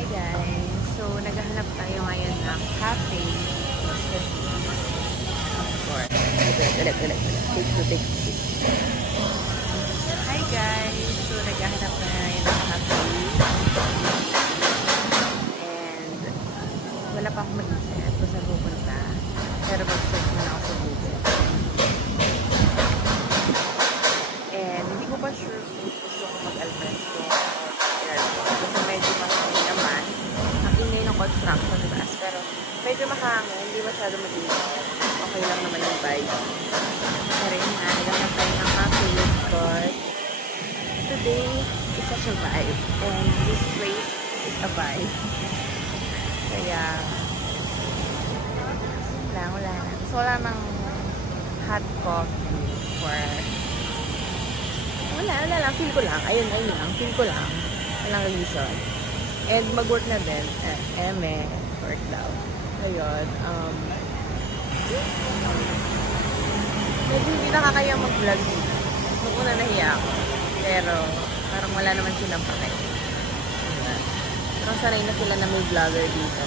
Hi guys! So, naghahanap tayo ngayon ng cafe sa of course. Hi guys! So, naghahanap tayo ngayon ng cafe and wala pa akong mag-isip kung saan pupunta. Pero mag-search na ako sa Google. And hindi ko pa sure kung gusto ko mag-alfresco or aircon. Kasi medyo mahangin naman. Ang ingay ng construction, diba? Pero medyo mahangin, hindi masyado mag-ingay. Okay lang naman yung vibe. Pero yun nga, naghanap tayo ng cafe because today is such a vibe. And this place is a vibe. Kaya, wala lang. So, wala ng hot coffee for wala lang, feel ko lang. Ayun lang, feel ko lang. Walang reason. And mag-work na din. Work daw. Ayun, medyo hindi nakakaya mag-vlog dito. Nung una nahiya ako. Pero, parang wala naman silang pakay. Parang sanay na sila na may vlogger dito.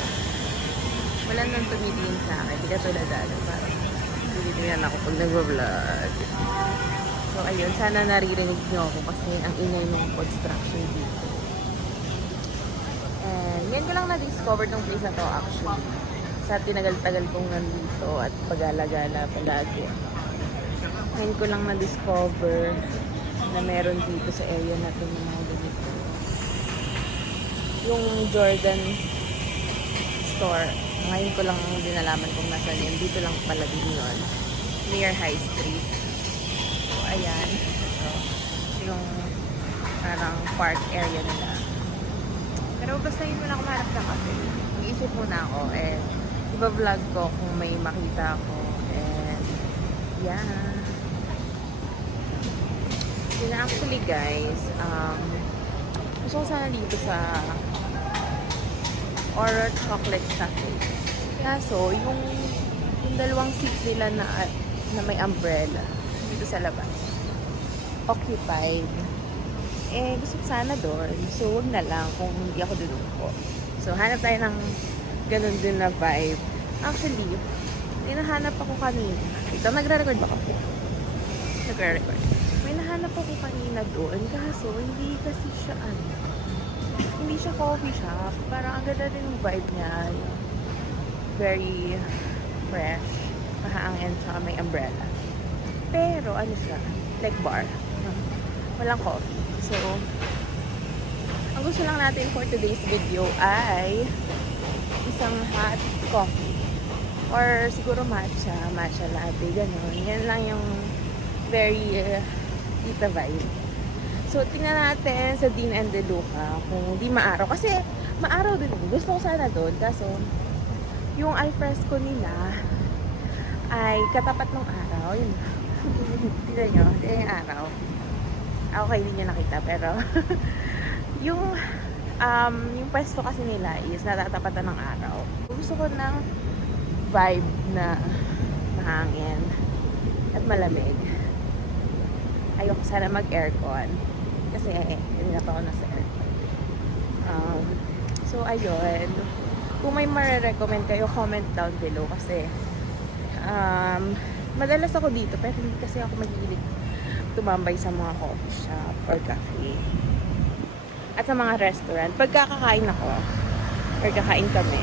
Wala nang tumitingin sa akin. Hindi ka tulad dati. Parang, tumitingnan ako pag nag-vlog. So, ayun. Sana naririnig nyo ako kasi ang ingay ng construction dito. And, ngayon ko lang na-discover tong place na to actually. Sa tinagal-tagal kong nandito at pag-alagala palagi. Ngayon ko lang na-discover na meron dito sa area natin ng mga ganito. Yung Jordan store. Ngayon ko lang dinalaman kung nasan yun. Dito lang pala din yun. Near High Street. Ayan. So, yung parang park area nila. Pero basta yun muna ako mahanap ng cafe. Mag-isip muna ako and iba-vlog ko kung may makita ako. And yeah. Yun actually guys, gusto ko sana dito sa Aurora Chocolate Cafe. Kaso, yung dalawang seat nila na may umbrella dito sa labas occupied. Gusto ko sana doon. So, wag na lang kung hindi ako dudungko. So, hanap tayo ng ganun din na vibe. Actually, nahanap ako kanina. Ito, nagre-record ba ako? Nagre-record. May nahanap ako kanina doon. Kaso, hindi kasi siya hindi siya coffee shop. Parang ang ganda din yung vibe niya. Very fresh. Mahangin, tsaka may umbrella. Pero, ano siya? Like bar. Walang coffee. So, ang gusto lang natin for today's video ay isang hot coffee. Or siguro matcha latte, gano'n. Yan lang yung very tita vibe. So, tingnan natin sa Dean and DeLuca kung di maaraw. Kasi, maaraw din. Gusto ko sana doon. Kaso, yung alfresco nila ay katapat ng araw. Yun. Tignan nyo. Tignan yung araw. Okay, hindi nyo nakita. Pero, yung pwesto kasi nila is natatapatan ng araw. Gusto ko ng vibe na mahangin at malamig. Ayoko sana mag-aircon. Kasi, hindi na pa ako nasa aircon. So, ayun. Kung may marirecommend kayo, comment down below. Kasi, madalas ako dito, pero hindi kasi ako mahilig tumambay sa mga coffee shop or cafe. At sa mga restaurant. Pagkakakain ako, or kakain kami,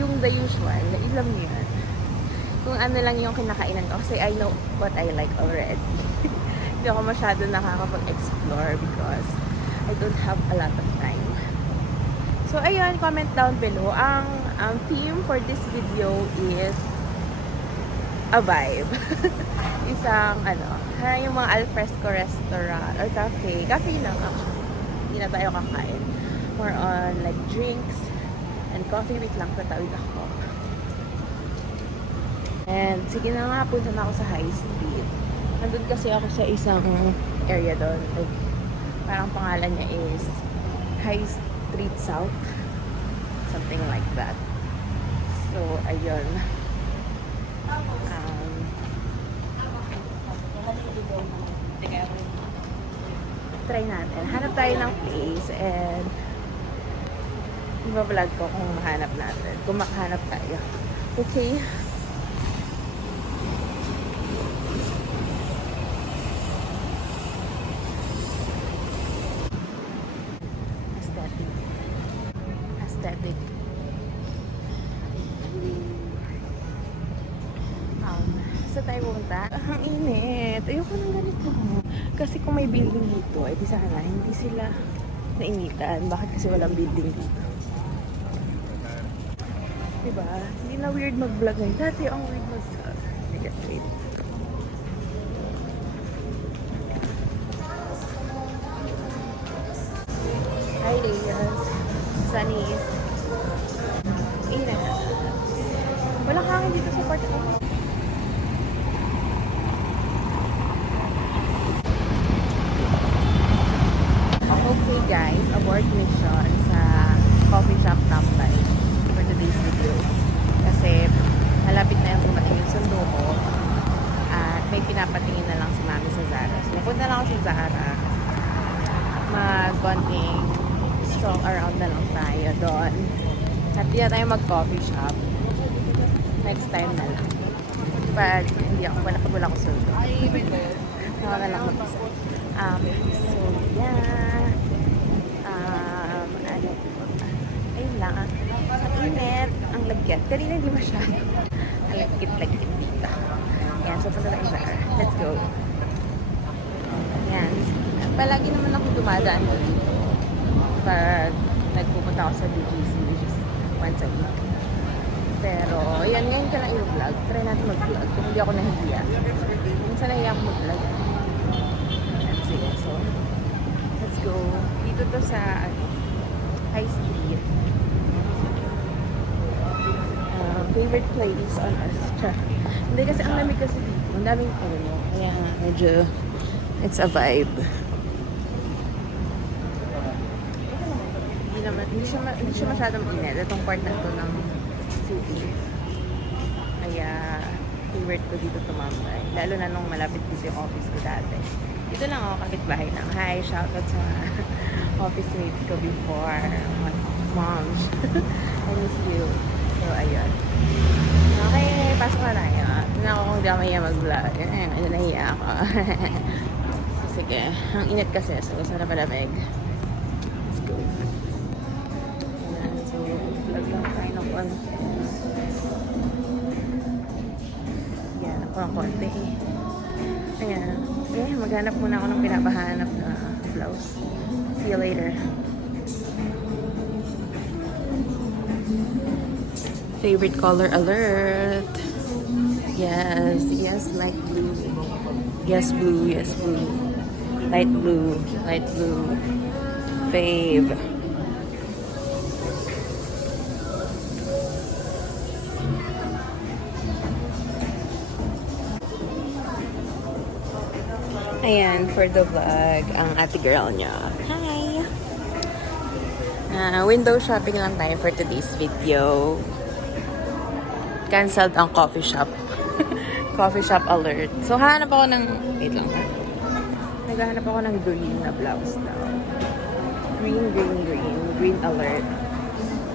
yung the usual, na ilam niyo yan. Kung ano lang yung kinakainan ko. Kasi I know what I like already. Hindi ako masyado nakakapag-explore because I don't have a lot of time. So, ayun, comment down below. Ang theme for this video is a vibe. Isang, yung mga alfresco restaurant or cafe. Cafe lang actually. Hindi na tayo kakain. More on like drinks and coffee. Wait lang, tatawid ako. And sige na nga, punta na ako sa High Street. Nandun kasi ako sa isang area doon. Like, parang pangalan niya is High Street South. Something like that. So, ayun. Try natin. Hanap tayo ng place and Iba-vlog ko kung mahanap natin. Kung makahanap tayo. Okay? Aesthetic. Aesthetic. Saan tayo pumunta? Ang init. Ayoko ng ganito. Kasi kung may building dito, eh di sana hindi sila nainitan. Bakit kasi walang building dito? Diba? Hindi na weird mag-vlog ngayon. Dati ang weird mag-vlog. Wait. Hi, Reyes. Sunny. Init. Walang hangin dito sa part ko. Okay guys, abort mission sa coffee shop tambay for today's video. Kasi malapit na yung dumating yung sundo ko at may pinapatingin na lang si mami sa Zara. So punta lang ako sa Zara. Mag-konting stroll around na lang tayo doon. At di na tayo mag-coffee shop. Next time na lang. Pag hindi ako, wala ko sundo. Ako na lang mag-isa. So yeah. Ayun lang. Ang init. Ang lagkit. Kanina hindi masyado. Ang lagkit-lagkit dito. Yan. So punta tayo sa Zara. Let's go. Yan. Palagi naman ako dumadaan dito. Pag nagpupunta ako sa BGC, which is once a week. Pero, yan. Ngayon ka lang i-vlog. Try natin mag-vlog. Kung hindi ako nahihiya. Minsan nahihiya ako mag-vlog. Sige. So, let's go. Dito to sa High Street. Favorite place on us. Hindi kasi ang lamig kasi dito. Ang daming puno. Kaya medyo it's a vibe. Hindi siya masyadong init. Itong part na to ng city. Kaya favorite ko dito tumambay. Lalo na nung malapit dito yung office ko dati. Dito lang ako, kapitbahay lang. Hi, shoutout sa office mates ko before. Moms. I miss you. So, ayun. Okay, pasok na tayo. Tignan ako kung di ako mahiya mag-vlog. Ayun, nahiya ako. So, sige. Ang init kasi. So, sana palamig. Let's go. Ayan. So, vlog lang tayo ng konti. Yan, ako ng konti. Ayan. Okay, maghanap muna ako ng pinapahanap na blouse. See you later. Favorite color alert. Yes, yes, light blue. Yes, blue, yes, blue. Light blue, light blue. Fave. Ayan, for the vlog, ang ate girl niya. Hi! Window shopping lang tayo for today's video. Cancelled ang coffee shop. Coffee shop alert. So, hanap ako ng... Wait lang ha. Naghahanap ako ng green na blouse daw. Green, green, green. Green alert.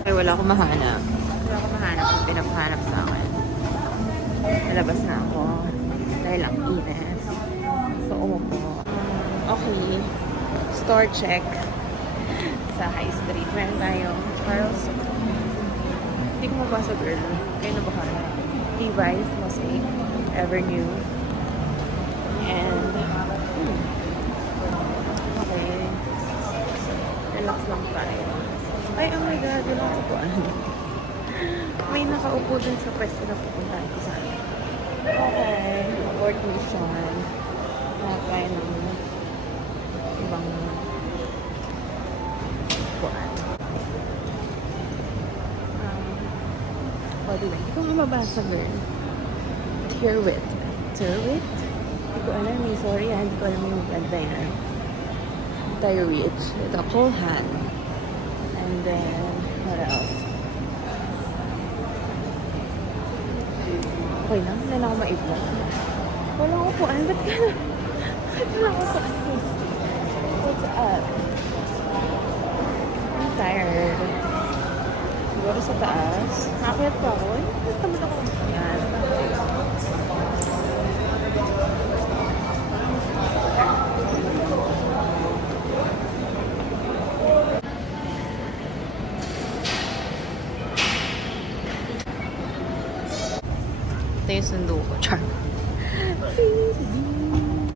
Ay, wala akong mahanap. Wala akong mahanap kung pinapahanap sa akin. Nalabas na ako. Dahil ang init. So, umupo. Okay. Store check. Sa High Street. Meron tayong Charles. Hindi ko mabasa, girl. Kayo na baka. Levi's, Mosaic, Evernew. And, okay. Relax lang tayo. Ay, oh my God, yun ang upuan. May nakaupo dun sa pwesto na pupuntahan ko sa akin. Okay. Abort mission. Lahat tayo ng ibang upuan. Hindi ko nga mabasa, girl. Terwit. Terwit? Hindi ko alam eh. Sorry hindi ko alam yung brand na yan. Terwit. Ito, Kohan. And then, what else? Okay lang, wala na ako maipon. Wala ako po. Ba't ka na? Bakit wala ako po? What's up? I'm tired. Pero sa taas, nakakayat pa ako. Ay, tamad ako. Yan. Ito yung sundo ko. Char.